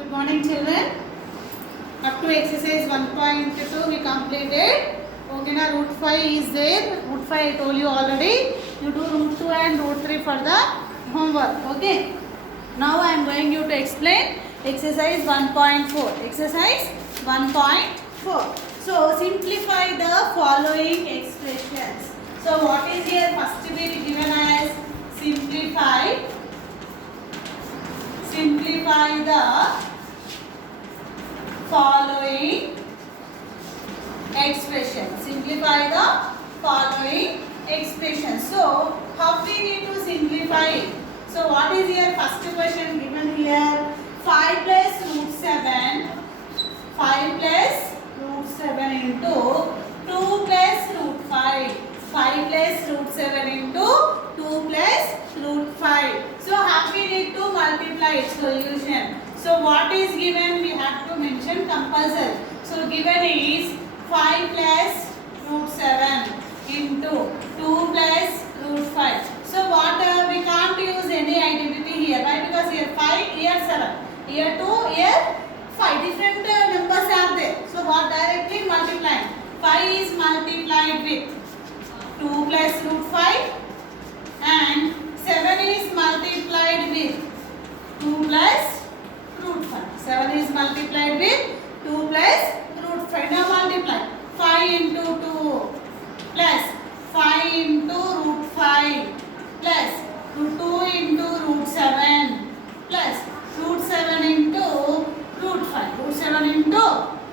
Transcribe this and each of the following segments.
Good morning, children. Up to exercise 1.2 we completed. Okay, now root 5 is there. Root 5 I told you already. You do root 2 and root 3 for the homework. Okay. Now I am going you to explain exercise 1.4. Exercise 1.4. So simplify the following expressions. So what is here? First bit given as simplify the following expression. Simplify the following expression. So how we need to simplify it? So what is here? First question given here. 5 plus root 7. 5 plus root 7 into 2 plus root 5. 5 plus root 7 into 2 plus root 5. So how we need to multiply its solution? So what is given? We have to mention compulsory. So given is 5 plus root 7 into 2 plus root 5. So what we can't use any identity here. Why? Because here 5, here 7, here 2, here 5. Different numbers are there. So what directly multiplying? 5 is multiplied with 2 plus root 5 and 7 is multiplied with 2 plus root 5. 7 is multiplied with 2 plus root 5. Now multiply. 5 into 2 plus 5 into root 5 plus 2 into root 7 plus root 7 into root 5. Root 7 into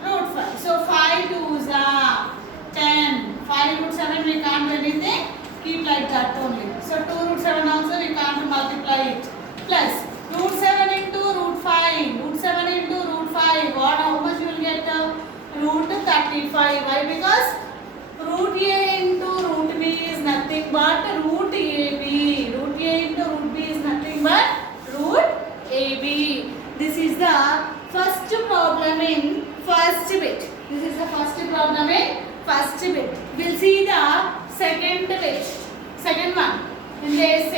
root 5. So 5 2s are 10. 5 root 7 we can't do anything. Keep like that only. So 2 root 7 also we can't multiply it. Plus root 7 into root 5. Root 7 into root 5. What? How much you will get? Root 35. Why? Because root A into root B is nothing but root AB. Root A into root B is nothing but root AB. This is the first problem in first bit. This is the first problem in first bit. We'll see the second bit. Second one. In this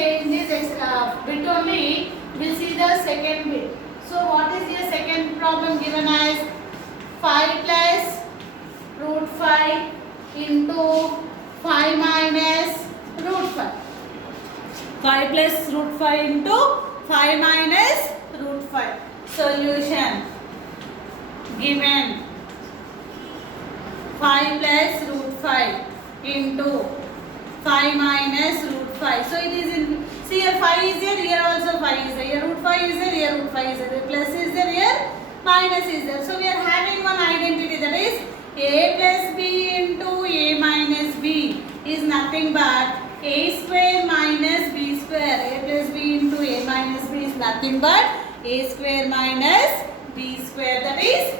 bit only, we'll see the second bit. So what is the second problem given as 5 plus root 5 into 5 minus root 5. 5 plus root 5 into 5 minus root 5. Solution given 5 plus root 5 into 5 minus root 5. So it is in, see here 5 is there, here also 5 is there, here root 5 is there, here root 5 is there, plus is there, here minus is there. So we are having one identity, that is a plus b into a minus b is nothing but a square minus b square. A plus b into a minus b is nothing but a square minus b square, that is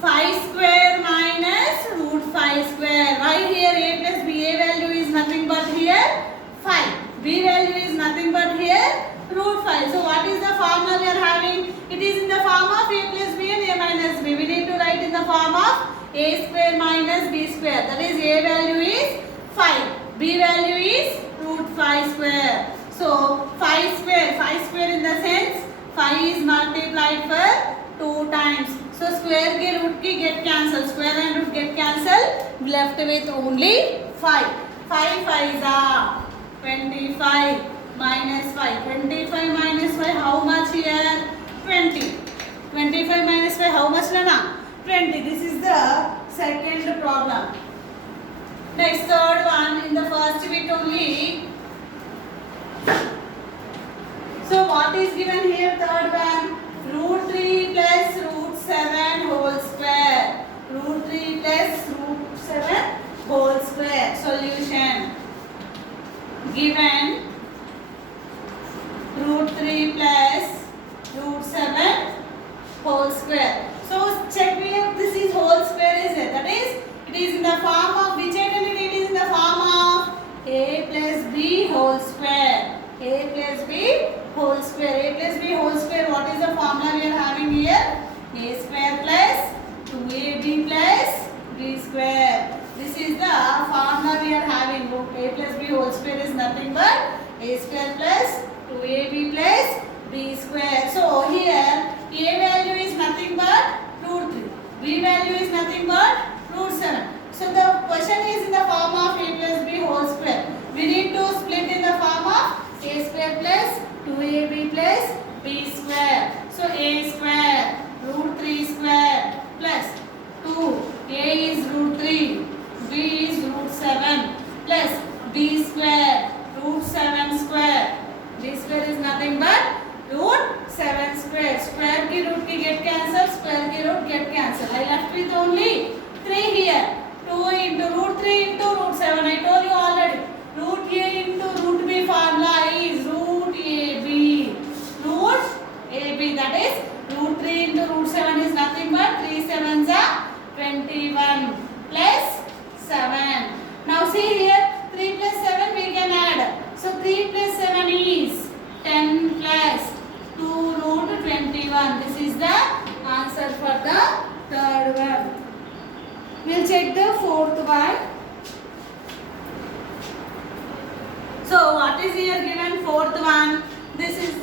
5 square minus root 5 square. Why here a plus b? A value is nothing but here 5. B value is nothing but here root 5. So what is the formula we are having? It is in the form of a plus b and a minus b. We need to write in the form of a square minus b square. That is a value is 5. B value is root 5 square. So 5 square in the sense 5 is multiplied for 2 times. So square ke root ki get cancelled. Square and root get cancelled. Left with only 5. 5 5s are 25 minus 5. 25 minus 5 how much here? 20. 25 minus 5 how much Lana? 20. This is the second problem. Next third one in the first bit only. So what is given here? Third one. Root 3 plus root 7 whole square. Root 3 plus root 7 whole square. Solution given root 3 plus root 7 whole square. So check me if this is whole square is it. That is, it is in the form of which identity? It is in the form of a plus b whole square. A plus b whole square. A plus b whole square. What is the formula we are having here? A square plus 2ab plus b square. This is the formula we are having. A plus b whole square is nothing but a square plus 2ab plus b square. So here a value is square plus 2ab plus b square. So a square root 3 square plus 2. A is root 3, b is root 7 plus b square root 7 square. B square is nothing but root 7 square. Square ki root ki get cancel, square ki root get cancel. I left with only 3 here. 2 into root 3 into root 7. I told you already. Root a into root b formula is root ab. Root ab, that is root 3 into root 7 is nothing but 3 sevens are 21 plus 7. Now see here, 3 plus 7 we can add. So 3 plus 7 is 10 plus 2 root 21. This is the answer for the third one. We'll check the fourth one. So what is here given? Fourth one. This is.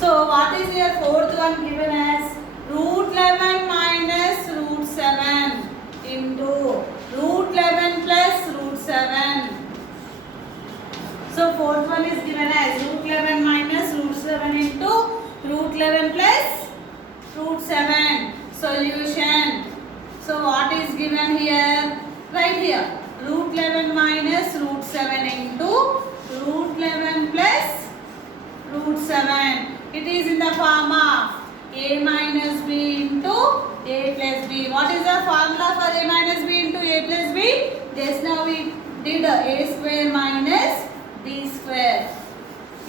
So what is here? Fourth one given as root 11 minus root 7 into root 11 plus root 7. So fourth one is given as root 11 minus root 7 into root 11 plus root 7. Solution. So what is given here? Right here. Root 11 minus root 7 into root 11 plus root 7. It is in the form of a minus b into a plus b. What is the formula for a minus b into a plus b? Just now we did a square minus b square.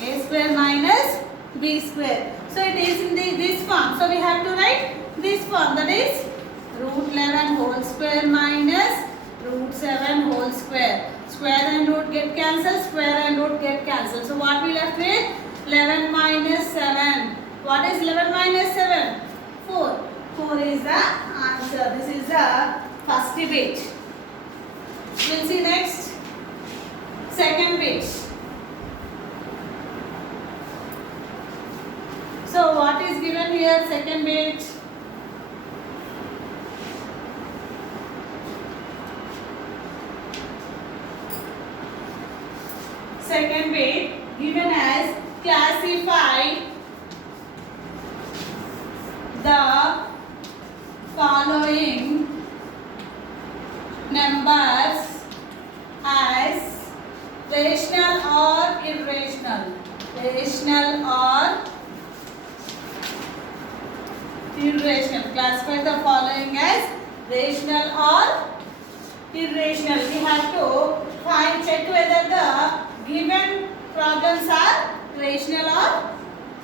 A square minus b square. So it is in this form. So we have to write this form, that is root 11 whole square minus root 7 whole square. Square and root get cancelled, square and root get cancelled. So what we left with? 11 minus 7. What is 11 minus 7? 4. 4 is the answer. This is the first bit. We'll see next. Second bit. So what is given here? Second bit. Second bit given as classify the following numbers as rational or irrational. Rational or irrational. Classify the following as rational or irrational. We have to check whether the given problems are rational or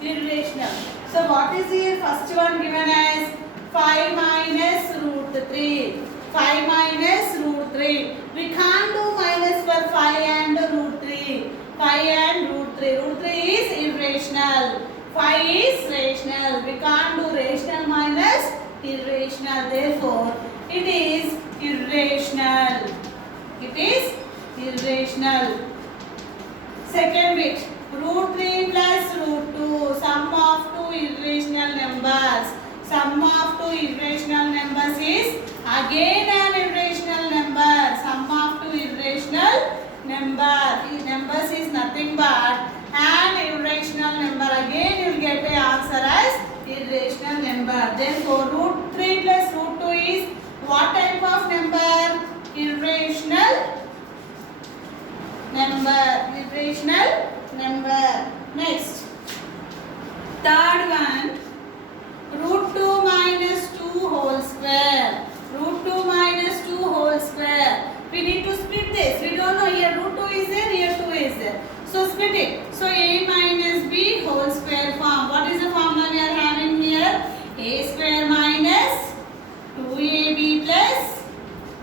irrational. So what is here? First one given as 5 minus root 3. 5 minus root 3. We can't do minus for 5 and root 3. 5 and root 3. Root 3 is irrational. 5 is rational. We can't do rational minus irrational. Therefore, it is irrational. It is irrational. Second bit, root 3 plus root 2, sum of two irrational numbers. Sum of two irrational numbers is again an irrational number. Sum of two irrational numbers is nothing but an irrational number. Again you will get the answer as irrational number. Therefore, root 3 plus root 2 is what type of number? Irrational number. Irrational number. Next, third one, root 2 minus 2 whole square. Root 2 minus 2 whole square. We need to split this. We don't know here root 2 is there, here 2 is there. So split it. So a minus b whole square form. What is the formula we are having here? A square minus 2ab plus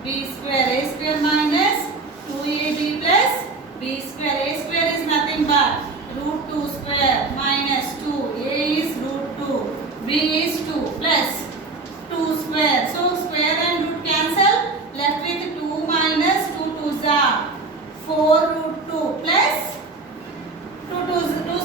b square. A square minus 2ab plus b square. A square is nothing but root 2 square minus 2. A is root 2. B is 2 plus 2 square. So square and root cancel. Left with 2 minus 2 2s are 4 root 2 plus 2 2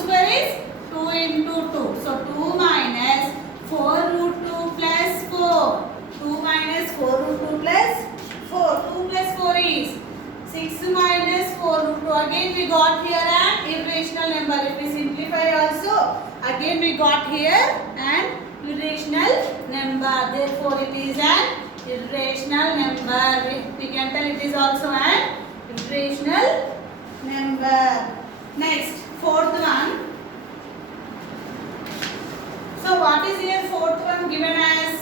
again we got here an irrational number. Therefore, it is an irrational number. We can tell it is also an irrational number. Next, fourth one. So, what is here fourth one given as?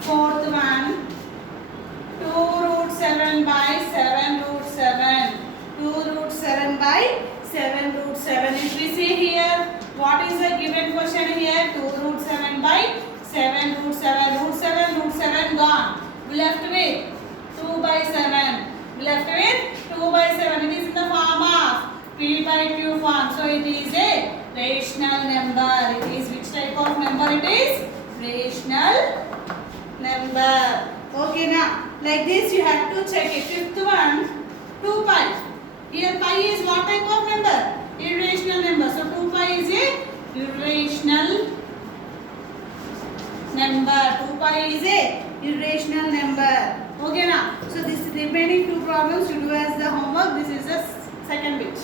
Fourth one, 2 root 7 by 7 root 7. 2 root 7 by 7 root 7. If we see here, what is the given question here? 2 root 7 by 7 root 7. Root 7, root 7 gone. We left with 2 by 7. We left with 2 by 7. It is in the form of P by Q form. So it is a rational number. It is which type of number it is? Rational number. Okay, now like this you have to check it. Fifth one, 2 pi. Here pi is what type of number? Irrational number. So 2 pi is a irrational number. 2 pi is a irrational number. Okay, now so this remaining two problems to do as the homework. This is the second bit.